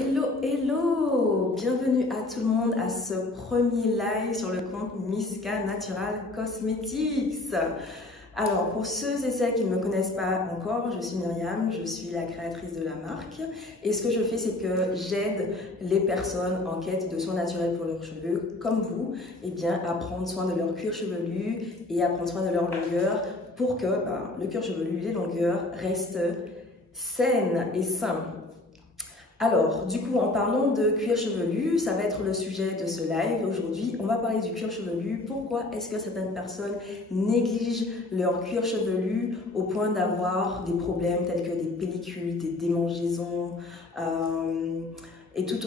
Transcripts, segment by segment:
Hello, hello! Bienvenue à tout le monde à ce premier live sur le compte Miska Natural Cosmetics. Alors, pour ceux et celles qui ne me connaissent pas encore, je suis Myriam, je suis la créatrice de la marque. Et ce que je fais, c'est que j'aide les personnes en quête de soins naturels pour leurs cheveux, comme vous, à prendre soin de leur cuir chevelu et à prendre soin de leur longueur pour que le cuir chevelu, les longueurs restent saines et sains. Alors, du coup, en parlant de cuir chevelu, ça va être le sujet de ce live. Aujourd'hui, on va parler du cuir chevelu. Pourquoi est-ce que certaines personnes négligent leur cuir chevelu au point d'avoir des problèmes tels que des pellicules, des démangeaisons et toute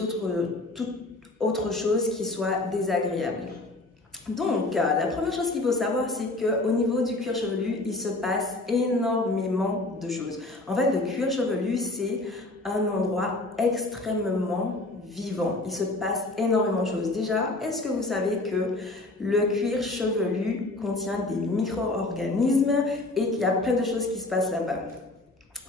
autre chose qui soit désagréable. Donc, la première chose qu'il faut savoir, c'est qu'au niveau du cuir chevelu, il se passe énormément de choses. En fait, le cuir chevelu, c'est un endroit extrêmement vivant. Il se passe énormément de choses. Déjà, est-ce que vous savez que le cuir chevelu contient des micro-organismes et qu'il y a plein de choses qui se passent là-bas?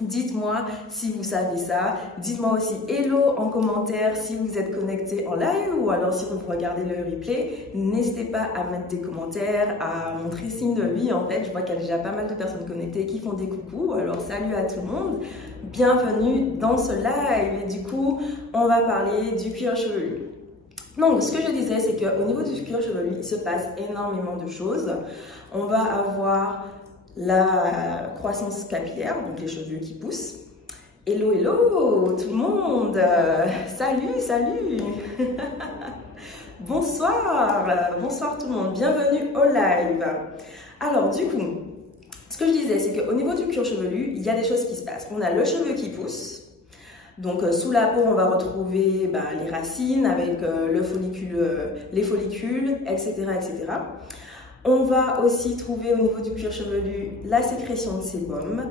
Dites-moi si vous savez ça. Dites-moi aussi hello en commentaire si vous êtes connecté en live ou alors si vous regardez le replay. N'hésitez pas à mettre des commentaires, à montrer signe de vie. En fait, je vois qu'il y a déjà pas mal de personnes connectées qui font des coucous. Alors, salut à tout le monde. Bienvenue dans ce live. Et du coup, on va parler du cuir chevelu. Donc, ce que je disais, c'est qu'au niveau du cuir chevelu, il se passe énormément de choses. On va avoir la croissance capillaire, donc les cheveux qui poussent. Hello, hello tout le monde. Salut, salut. Bonsoir, bonsoir tout le monde. Bienvenue au live. Alors du coup, ce que je disais, c'est qu'au niveau du cuir chevelu, il y a des choses qui se passent. On a le cheveu qui pousse. Donc sous la peau, on va retrouver les racines avec les follicules, etc., etc. On va aussi trouver au niveau du cuir chevelu la sécrétion de sébum,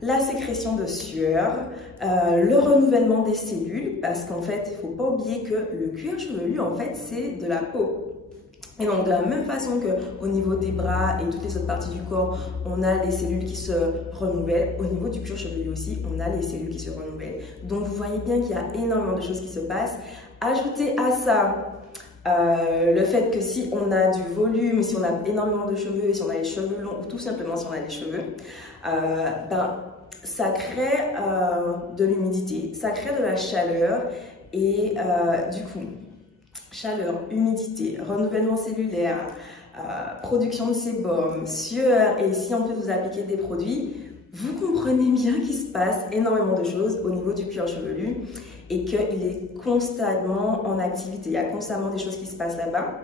la sécrétion de sueur, le renouvellement des cellules, parce qu'en fait, il ne faut pas oublier que le cuir chevelu, en fait, c'est de la peau. Et donc, de la même façon qu'au niveau des bras et toutes les autres parties du corps, on a les cellules qui se renouvellent, au niveau du cuir chevelu aussi, on a les cellules qui se renouvellent. Donc, vous voyez bien qu'il y a énormément de choses qui se passent. Ajoutez à ça le fait que si on a du volume, si on a énormément de cheveux, et si on a les cheveux longs, ou tout simplement si on a les cheveux, ça crée de l'humidité, ça crée de la chaleur et du coup, chaleur, humidité, renouvellement cellulaire, production de sébum, sueur, et si on peut vous appliquer des produits, vous comprenez bien qu'il se passe énormément de choses au niveau du cuir chevelu et qu'il est constamment en activité. Il y a constamment des choses qui se passent là-bas.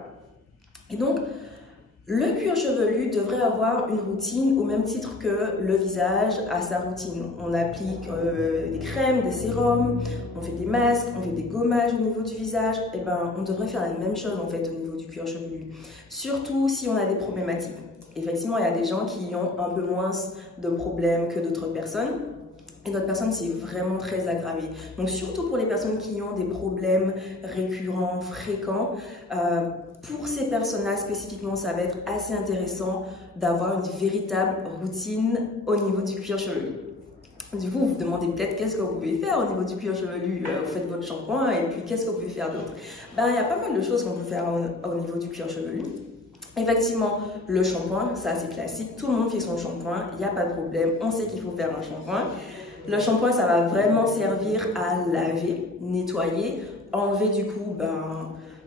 Et donc, le cuir chevelu devrait avoir une routine au même titre que le visage a sa routine. On applique des crèmes, des sérums, on fait des masques, on fait des gommages au niveau du visage. Et on devrait faire la même chose en fait au niveau du cuir chevelu. Surtout si on a des problématiques. Effectivement, il y a des gens qui ont un peu moins de problèmes que d'autres personnes. Et d'autres personnes, c'est vraiment très aggravé. Donc, surtout pour les personnes qui ont des problèmes récurrents, fréquents, pour ces personnes-là spécifiquement, ça va être assez intéressant d'avoir une véritable routine au niveau du cuir chevelu. Du coup, vous vous demandez peut-être qu'est-ce que vous pouvez faire au niveau du cuir chevelu. Vous faites votre shampoing et puis qu'est-ce que vous pouvez faire d'autre? Il y a pas mal de choses qu'on peut faire au niveau du cuir chevelu. Effectivement, le shampoing, ça c'est classique. Tout le monde fait son shampoing, il n'y a pas de problème. On sait qu'il faut faire un shampoing. Le shampoing, ça va vraiment servir à laver, nettoyer, enlever du coup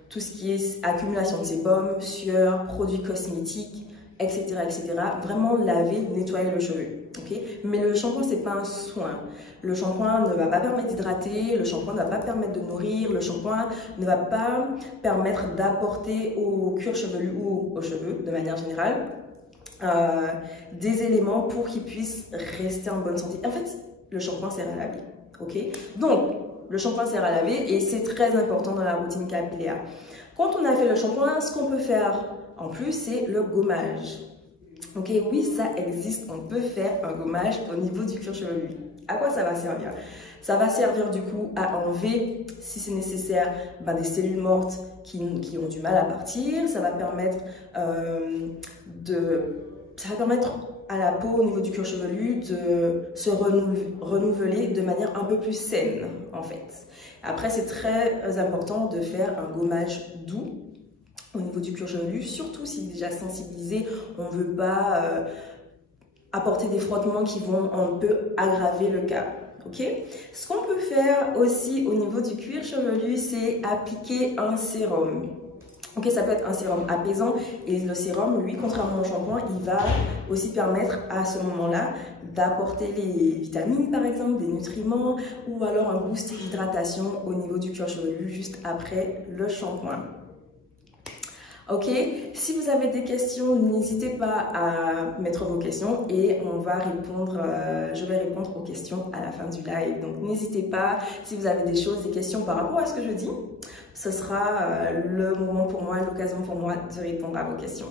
tout ce qui est accumulation de sébum, sueur, produits cosmétiques, etc., etc. Vraiment laver, nettoyer le cheveu. Okay? Mais le shampoing, c'est pas un soin. Le shampoing ne va pas permettre d'hydrater, le shampoing ne va pas permettre de nourrir, le shampoing ne va pas permettre d'apporter au cuir chevelu ou aux cheveux de manière générale des éléments pour qu'ils puissent rester en bonne santé. En fait, le shampoing sert à laver. Ok? Donc, le shampoing sert à laver et c'est très important dans la routine capillaire. Quand on a fait le shampoing, ce qu'on peut faire en plus, c'est le gommage. Ok, oui, ça existe. On peut faire un gommage au niveau du cuir chevelu. À quoi ça va servir? Ça va servir du coup à enlever, si c'est nécessaire, des cellules mortes qui ont du mal à partir. Ça va permettre à la peau au niveau du cuir chevelu de se renouveler de manière un peu plus saine en fait. Après, c'est très important de faire un gommage doux au niveau du cuir chevelu, surtout s'il est déjà sensibilisé. On ne veut pas apporter des frottements qui vont un peu aggraver le cas. Okay. Ce qu'on peut faire aussi au niveau du cuir chevelu, c'est appliquer un sérum. Ok, ça peut être un sérum apaisant et le sérum, lui, contrairement au shampoing, il va aussi permettre à ce moment-là d'apporter les vitamines, par exemple, des nutriments ou alors un boost d'hydratation au niveau du cuir chevelu juste après le shampoing. Ok, si vous avez des questions, n'hésitez pas à mettre vos questions et on va répondre, je vais répondre aux questions à la fin du live. Donc n'hésitez pas, si vous avez des choses, des questions par rapport à ce que je dis, ce sera le moment pour moi, l'occasion pour moi de répondre à vos questions.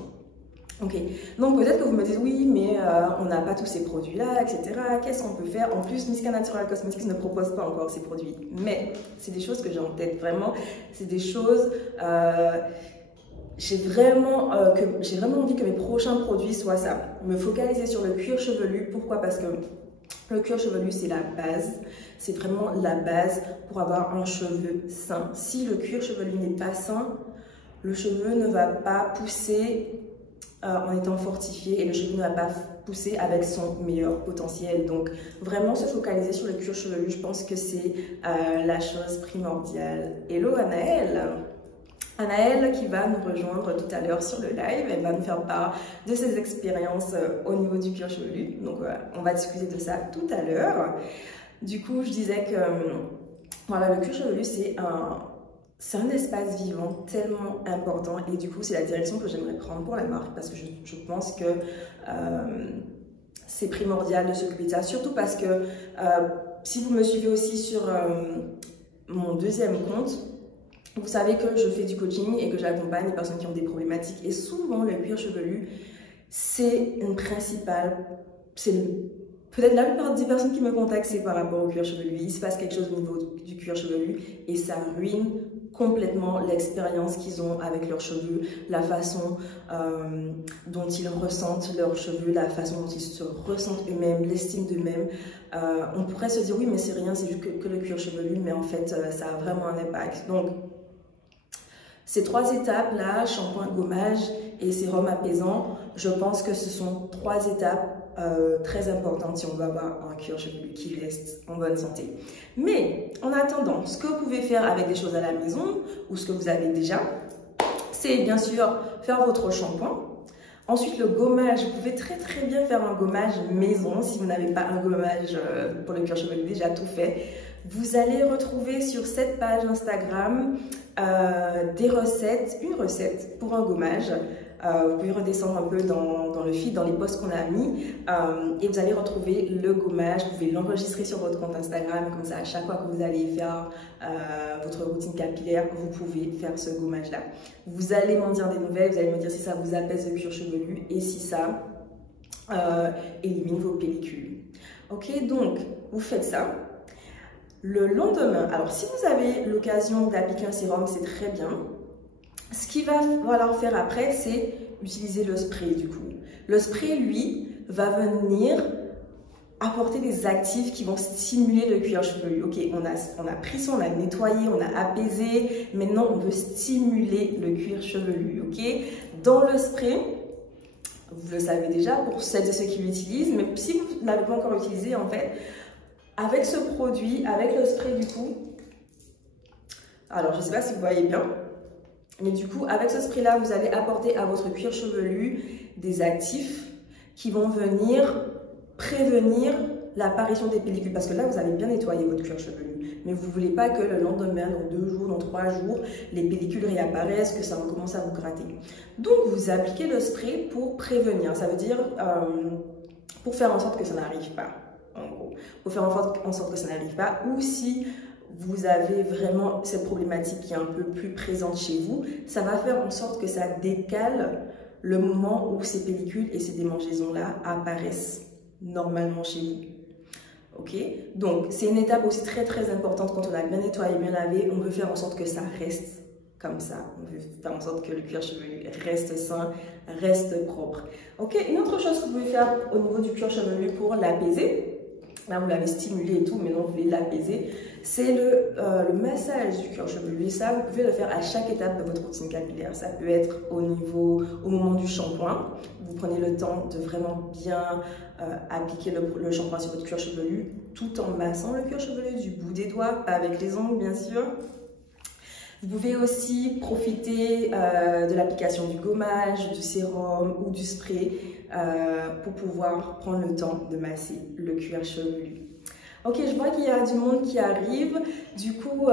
Ok, donc peut-être que vous me dites oui, mais on n'a pas tous ces produits-là, etc. Qu'est-ce qu'on peut faire? En plus, Niska Natural Cosmetics ne propose pas encore ces produits, mais c'est des choses que j'ai en tête, vraiment, c'est des choses... j'ai vraiment envie que mes prochains produits soient ça. Me focaliser sur le cuir chevelu. Pourquoi? Parce que le cuir chevelu, c'est la base. C'est vraiment la base pour avoir un cheveu sain. Si le cuir chevelu n'est pas sain, le cheveu ne va pas pousser en étant fortifié et le cheveu ne va pas pousser avec son meilleur potentiel. Donc, vraiment se focaliser sur le cuir chevelu, je pense que c'est la chose primordiale. Hello Anaëlle! Anaëlle qui va nous rejoindre tout à l'heure sur le live, elle va nous faire part de ses expériences au niveau du cuir chevelu. Donc on va discuter de ça tout à l'heure. Du coup, je disais que voilà, le cuir chevelu c'est un espace vivant tellement important et du coup c'est la direction que j'aimerais prendre pour la marque parce que je pense que c'est primordial de s'occuper de ça, surtout parce que si vous me suivez aussi sur mon deuxième compte, vous savez que je fais du coaching et que j'accompagne les personnes qui ont des problématiques. Et souvent, le cuir chevelu, c'est une principale... Peut-être la plupart des personnes qui me contactent, c'est par rapport au cuir chevelu. Il se passe quelque chose au niveau du cuir chevelu et ça ruine complètement l'expérience qu'ils ont avec leurs cheveux, la façon dont ils ressentent leurs cheveux, la façon dont ils se ressentent eux-mêmes, l'estime d'eux-mêmes. On pourrait se dire oui, mais c'est rien, c'est juste que le cuir chevelu, mais en fait, ça a vraiment un impact. Donc, ces trois étapes-là, shampoing, gommage et sérum apaisant, je pense que ce sont trois étapes très importantes si on veut avoir un cuir chevelu qui reste en bonne santé. Mais en attendant, ce que vous pouvez faire avec des choses à la maison ou ce que vous avez déjà, c'est bien sûr faire votre shampoing. Ensuite, le gommage, vous pouvez très bien faire un gommage maison si vous n'avez pas un gommage pour le cuir chevelu déjà tout fait. Vous allez retrouver sur cette page Instagram des recettes, une recette pour un gommage. Vous pouvez redescendre un peu dans le feed, dans les posts qu'on a mis et vous allez retrouver le gommage. Vous pouvez l'enregistrer sur votre compte Instagram, comme ça à chaque fois que vous allez faire votre routine capillaire, vous pouvez faire ce gommage-là. Vous allez m'en dire des nouvelles, vous allez me dire si ça vous apaise le cuir chevelu et si ça élimine vos pellicules. Ok, donc vous faites ça. Le lendemain, alors si vous avez l'occasion d'appliquer un sérum, c'est très bien. Ce qu'il va falloir faire après, c'est utiliser le spray du coup. Le spray, lui, va venir apporter des actifs qui vont stimuler le cuir chevelu. Ok, on a pris soin, on a nettoyé, on a apaisé. Maintenant, on veut stimuler le cuir chevelu. Ok, dans le spray, vous le savez déjà pour celles et ceux qui l'utilisent, mais si vous ne l'avez pas encore utilisé, en fait, avec ce produit, avec le spray du coup, alors je ne sais pas si vous voyez bien, mais du coup, avec ce spray-là, vous allez apporter à votre cuir chevelu des actifs qui vont venir prévenir l'apparition des pellicules. Parce que là, vous allez bien nettoyer votre cuir chevelu. Mais vous ne voulez pas que le lendemain, dans 2 jours, dans 3 jours, les pellicules réapparaissent, que ça recommence à vous gratter. Donc, vous appliquez le spray pour prévenir. Ça veut dire pour faire en sorte que ça n'arrive pas. En gros, pour faire en sorte que ça n'arrive pas, ou si vous avez vraiment cette problématique qui est un peu plus présente chez vous, ça va faire en sorte que ça décale le moment où ces pellicules et ces démangeaisons-là apparaissent normalement chez vous. Ok, donc c'est une étape aussi très importante quand on a bien nettoyé, bien lavé, on veut faire en sorte que ça reste Comme ça, on veut faire en sorte que le cuir chevelu reste sain, reste propre. Ok, une autre chose que vous pouvez faire au niveau du cuir chevelu pour l'apaiser, là vous l'avez stimulé et tout, mais non, vous voulez l'apaiser, c'est le massage du cuir chevelu. Et ça, vous pouvez le faire à chaque étape de votre routine capillaire. Ça peut être au moment du shampoing. Vous prenez le temps de vraiment bien appliquer le shampoing sur votre cuir chevelu, tout en massant le cuir chevelu du bout des doigts, pas avec les ongles bien sûr. Vous pouvez aussi profiter de l'application du gommage, du sérum ou du spray pour pouvoir prendre le temps de masser le cuir chevelu. Ok, je vois qu'il y a du monde qui arrive. Du coup,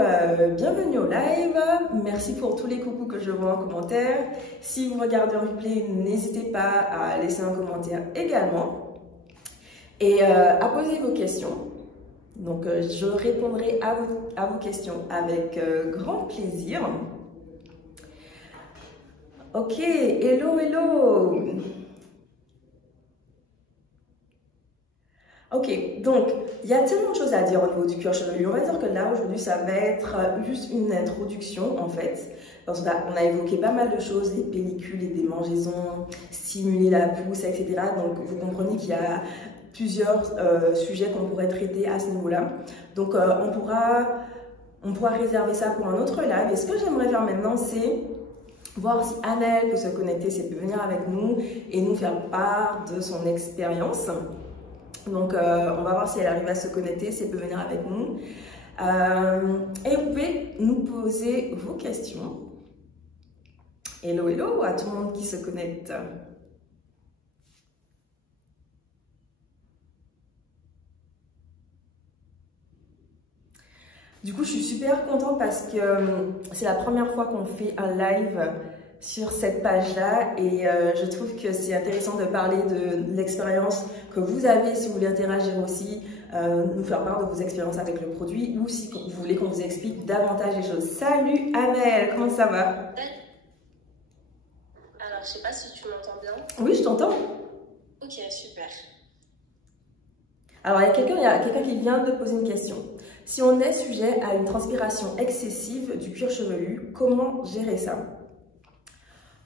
bienvenue au live. Merci pour tous les coucous que je vois en commentaire. Si vous regardez en replay, n'hésitez pas à laisser un commentaire également et à poser vos questions. Donc, je répondrai à vos questions avec grand plaisir. Ok, hello, hello. Ok, donc, il y a tellement de choses à dire au niveau du cuir chevelu. On va dire que là, aujourd'hui, ça va être juste une introduction, en fait. Parce qu'on a évoqué pas mal de choses, les pellicules, les démangeaisons, stimuler la pousse, etc. Donc, vous comprenez qu'il y a plusieurs sujets qu'on pourrait traiter à ce niveau-là. Donc, on pourra réserver ça pour un autre live. Et ce que j'aimerais faire maintenant, c'est voir si Anaëlle peut se connecter, si elle peut venir avec nous et nous faire part de son expérience. Donc, on va voir si elle arrive à se connecter, si elle peut venir avec nous. Et vous pouvez nous poser vos questions. Hello, hello à tout le monde qui se connecte. Du coup, je suis super contente parce que c'est la première fois qu'on fait un live sur cette page-là et je trouve que c'est intéressant de parler de l'expérience que vous avez si vous voulez interagir aussi, nous faire part de vos expériences avec le produit ou si vous voulez qu'on vous explique davantage les choses. Salut Anaëlle, comment ça va? Alors, je sais pas si tu m'entends bien. Oui, je t'entends. Ok, super. Alors, il y a quelqu'un qui vient de poser une question. Si on est sujet à une transpiration excessive du cuir chevelu, comment gérer ça?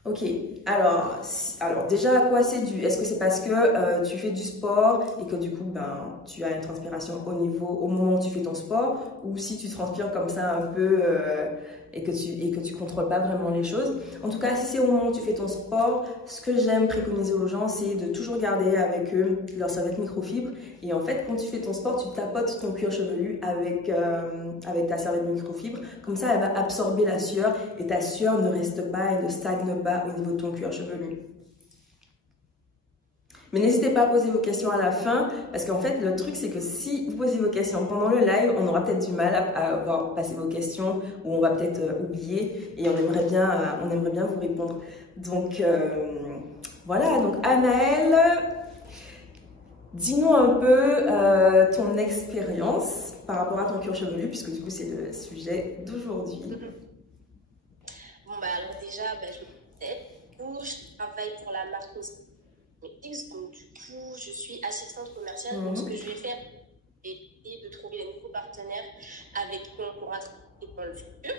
Ok, alors déjà à quoi c'est dû? Est-ce que c'est parce que tu fais du sport et que du coup tu as une transpiration au moment où tu fais ton sport, ou si tu transpires comme ça un peu et que tu contrôles pas vraiment les choses? En tout cas, si c'est au moment où tu fais ton sport, ce que j'aime préconiser aux gens, c'est de toujours garder avec eux leur serviette microfibre. Et en fait, quand tu fais ton sport, tu tapotes ton cuir chevelu avec ta serviette microfibre. Comme ça, elle va absorber la sueur et ta sueur ne reste pas et ne stagne pas au niveau de ton cuir chevelu. Mais n'hésitez pas à poser vos questions à la fin, parce qu'en fait, le truc, c'est que si vous posez vos questions pendant le live, on aura peut-être du mal à voir passer vos questions, ou on va peut-être oublier, et on aimerait bien vous répondre. Donc, voilà. Donc, Anaëlle, dis-nous un peu ton expérience par rapport à ton cuir chevelu, puisque du coup, c'est le sujet d'aujourd'hui. Bon, alors déjà, je travaille pour la marque Cosmetics, donc du coup, je suis assistante commerciale. Donc, ce que je vais faire, c'est essayer de trouver des nouveaux partenaires avec qui on pourra travailler dans le futur.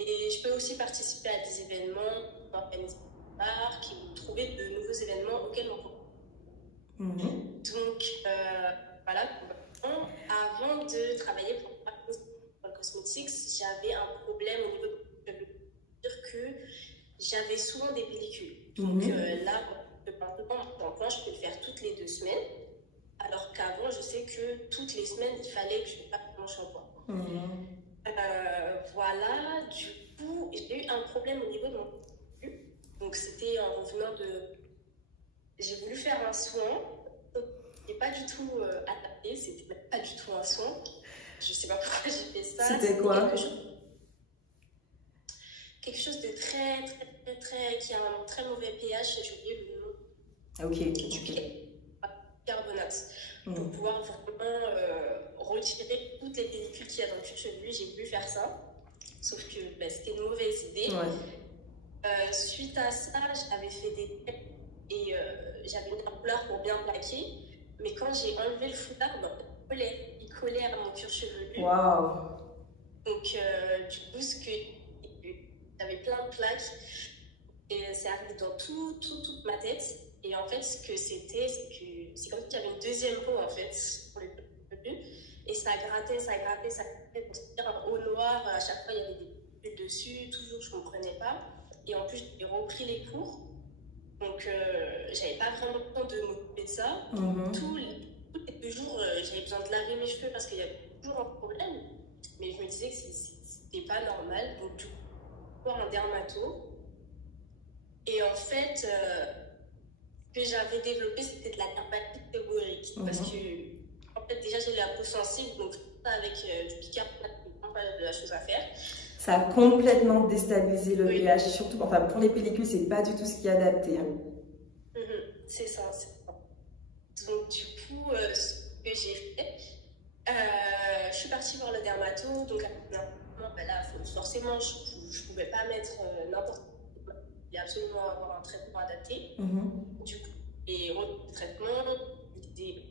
Et je peux aussi participer à des événements organisés par la marque et trouver de nouveaux événements auxquels on peut. Donc, voilà. Avant de travailler pour Cosmetics, j'avais un problème au niveau de dire que j'avais souvent des pellicules. Donc là, maintenant, je peux le faire toutes les 2 semaines. Alors qu'avant, je sais que toutes les semaines, il fallait que je fasse mon shampoing. Voilà, du coup, j'ai eu un problème au niveau de mon pellicule. Donc c'était en revenant de... J'ai voulu faire un soin. Qui n'est pas du tout adapté, c'était pas du tout un soin. Je sais pas pourquoi j'ai fait ça. C'était quoi? Quelque chose de qui a un très mauvais pH, j'ai oublié le nom. Ok. Carbonate. Pour pouvoir vraiment retirer toutes les pellicules qu'il y a dans le cuir chevelu, j'ai voulu faire ça. Sauf que c'était une mauvaise idée. Suite à ça, j'avais fait des et j'avais une couleur pour bien plaquer. Mais quand j'ai enlevé le foulard, il collait à mon cuir chevelu. Waouh! Donc, du coup, ce que j'ai eu, j'avais plein de plaques. Et c'est arrivé dans toute ma tête. Et en fait, ce que c'était, c'est comme si j'avais une deuxième peau, en fait, pour les cheveux. Et ça grattait. Donc, en haut noir, à chaque fois, il y avait des bulles dessus. Toujours, je ne comprenais pas. Et en plus, j'ai repris les cours. Donc, j'avais pas vraiment le temps de m'occuper de ça. Tous les 2 jours, j'avais besoin de laver mes cheveux parce qu'il y avait toujours un problème. Mais je me disais que c'était pas normal. Donc, du coup, voir un dermato. Et en fait, ce que j'avais développé, c'était de la dermatite théorique. Parce que, en fait, déjà, j'ai la peau sensible. Donc, avec du bicarbonate, c'est pas de la chose à faire. Ça a complètement déstabilisé le pH, surtout enfin, pour les pellicules, c'est pas du tout ce qui est adapté. Hein. C'est ça. Donc, du coup, ce que j'ai fait, je suis partie voir le dermato. Donc, là, forcément, je ne pouvais pas mettre n'importe quoi. Il y a absolument avoir un traitement adapté. Du coup, et traitement, des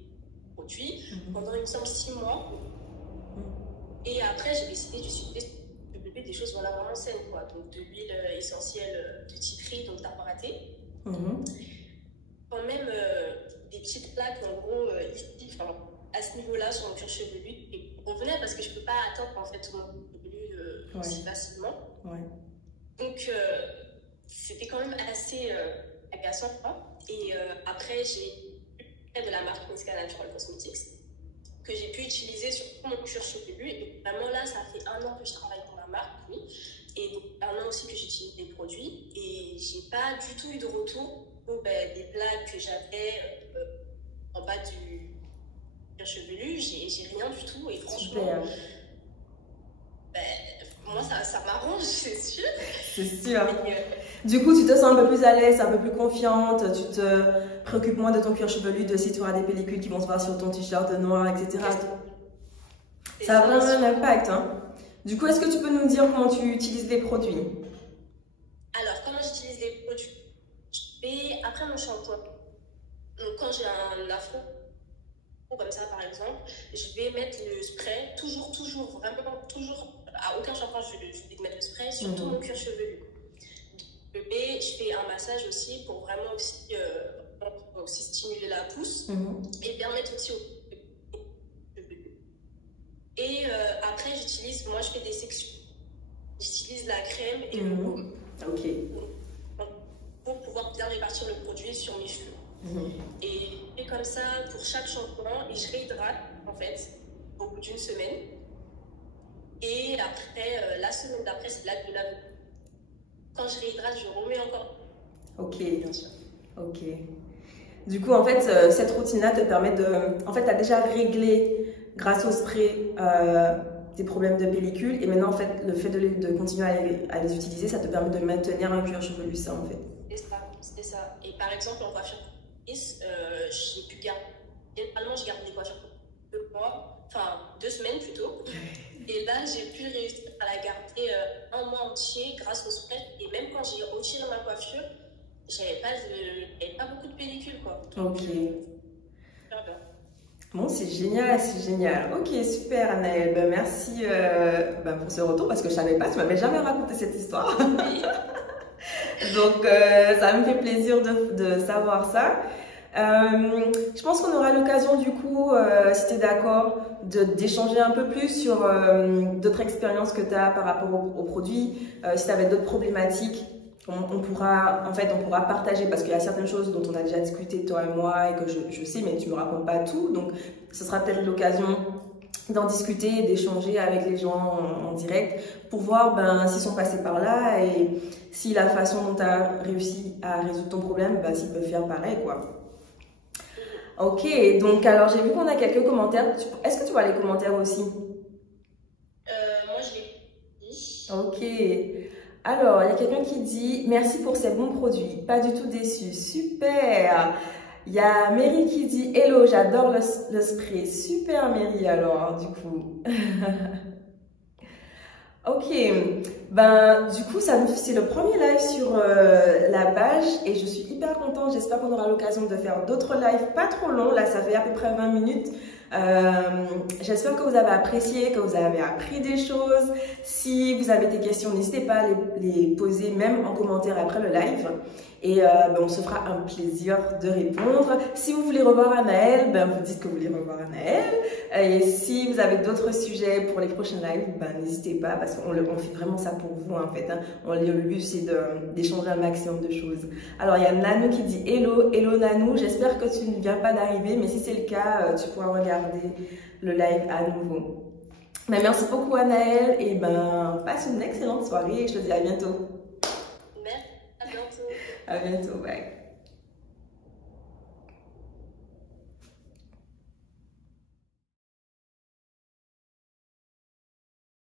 produits pendant, il me semble, 6 mois. Et après, j'ai décidé d'utiliser des choses vraiment saines, quoi. Donc, de l'huile essentielle de titri, donc d'aparaté. Quand même, des petites plaques, en gros, ici, à ce niveau-là, sur mon cuir chevelu. Et on revenait parce que je ne peux pas attendre, en fait, mon chevelu aussi facilement. Donc, c'était quand même assez agaçant, quoi. Et après, j'ai fait de la marque Niska Natural Cosmetics que j'ai pu utiliser sur tout mon cuir chevelu. Et vraiment, là, ça fait 1 an que je travaille pour la marque, oui. Et donc, 1 an aussi que j'utilise des produits. Et j'ai pas du tout eu de retour pour des plaques que j'avais en bas du cuir chevelu. J'ai rien du tout. Et franchement, moi, ça m'arrange, c'est sûr. C'est sûr. Du coup, tu te sens un peu plus à l'aise, un peu plus confiante, tu te préoccupes moins de ton cuir chevelu, de si tu auras des pellicules qui vont se voir sur ton t-shirt noir, etc. Ça a vraiment un impact. Hein. Du coup, est-ce que tu peux nous dire comment tu utilises les produits? Alors, comment j'utilise les produits? Après mon shampoing, donc quand j'ai un afro, comme ça par exemple, je vais mettre le spray, vraiment toujours, à aucun shampoing je vais mettre le spray sur tout mon cuir chevelu. Et je fais un massage aussi pour vraiment aussi stimuler la pousse et permettre aussi au chevelu. Et après moi je fais des sections. J'utilise la crème et le baume. Pour pouvoir bien répartir le produit sur mes cheveux. Et comme ça pour chaque shampoing, et je réhydrate en fait au bout d'1 semaine. Et après, la semaine d'après, c'est là que je lave. Quand je réhydrate, je remets encore. Bien sûr. Du coup, en fait, cette routine-là te permet de... En fait, tu as déjà réglé, grâce au spray, tes problèmes de pellicule. Et maintenant, en fait, le fait de continuer à les utiliser, ça te permet de maintenir un cuir chevelu sain, en fait. C'est ça. Et par exemple, en coiffure, j'ai pu garder... Généralement, je garde des coiffures pour 2 mois, enfin 2 semaines plutôt. Et là, j'ai pu réussir à la garder 1 mois entier grâce au spray. Et même quand j'ai retiré ma coiffure, j'avais pas beaucoup de pellicule, quoi. Bon, c'est génial. Ok, super, Anaëlle. Ben, merci pour ce retour parce que je savais pas, tu m'avais jamais raconté cette histoire. Donc, ça me fait plaisir de savoir ça. Je pense qu'on aura l'occasion du coup, si tu es d'accord, d'échanger un peu plus sur d'autres expériences que tu as par rapport aux produits. Si tu avais d'autres problématiques, on pourra partager parce qu'il y a certaines choses dont on a déjà discuté toi et moi et que je sais, mais tu me racontes pas tout. Donc, ce sera peut-être l'occasion d'en discuter et d'échanger avec les gens en direct pour voir s'ils sont passés par là et si la façon dont tu as réussi à résoudre ton problème, s'ils peuvent faire pareil, quoi. Ok, donc alors j'ai vu qu'on a quelques commentaires. Est-ce que tu vois les commentaires aussi? Moi je l'ai dit. Ok. Alors, il y a quelqu'un qui dit « Merci pour ces bons produits, pas du tout déçu. » Super. Il y a Mary qui dit « Hello, j'adore le spray. » Super Mary alors, du coup. Ok, du coup, c'est le premier live sur la page et je suis hyper contente. J'espère qu'on aura l'occasion de faire d'autres lives pas trop longs. Là, ça fait à peu près 20 minutes. J'espère que vous avez apprécié, que vous avez appris des choses. Si vous avez des questions, n'hésitez pas à les poser même en commentaire après le live. Et on se fera un plaisir de répondre. Si vous voulez revoir Anaëlle, vous dites que vous voulez revoir Anaëlle. Et si vous avez d'autres sujets pour les prochains lives, n'hésitez pas parce qu'on fait vraiment ça pour vous en fait. Hein. Le but c'est d'échanger un maximum de choses. Alors il y a Nanou qui dit hello, hello Nanou. J'espère que tu ne viens pas d'arriver, mais si c'est le cas, tu pourras regarder le live à nouveau. Merci beaucoup Anaëlle et passe une excellente soirée et je te dis à bientôt. Merci, à bientôt. À bientôt, bye.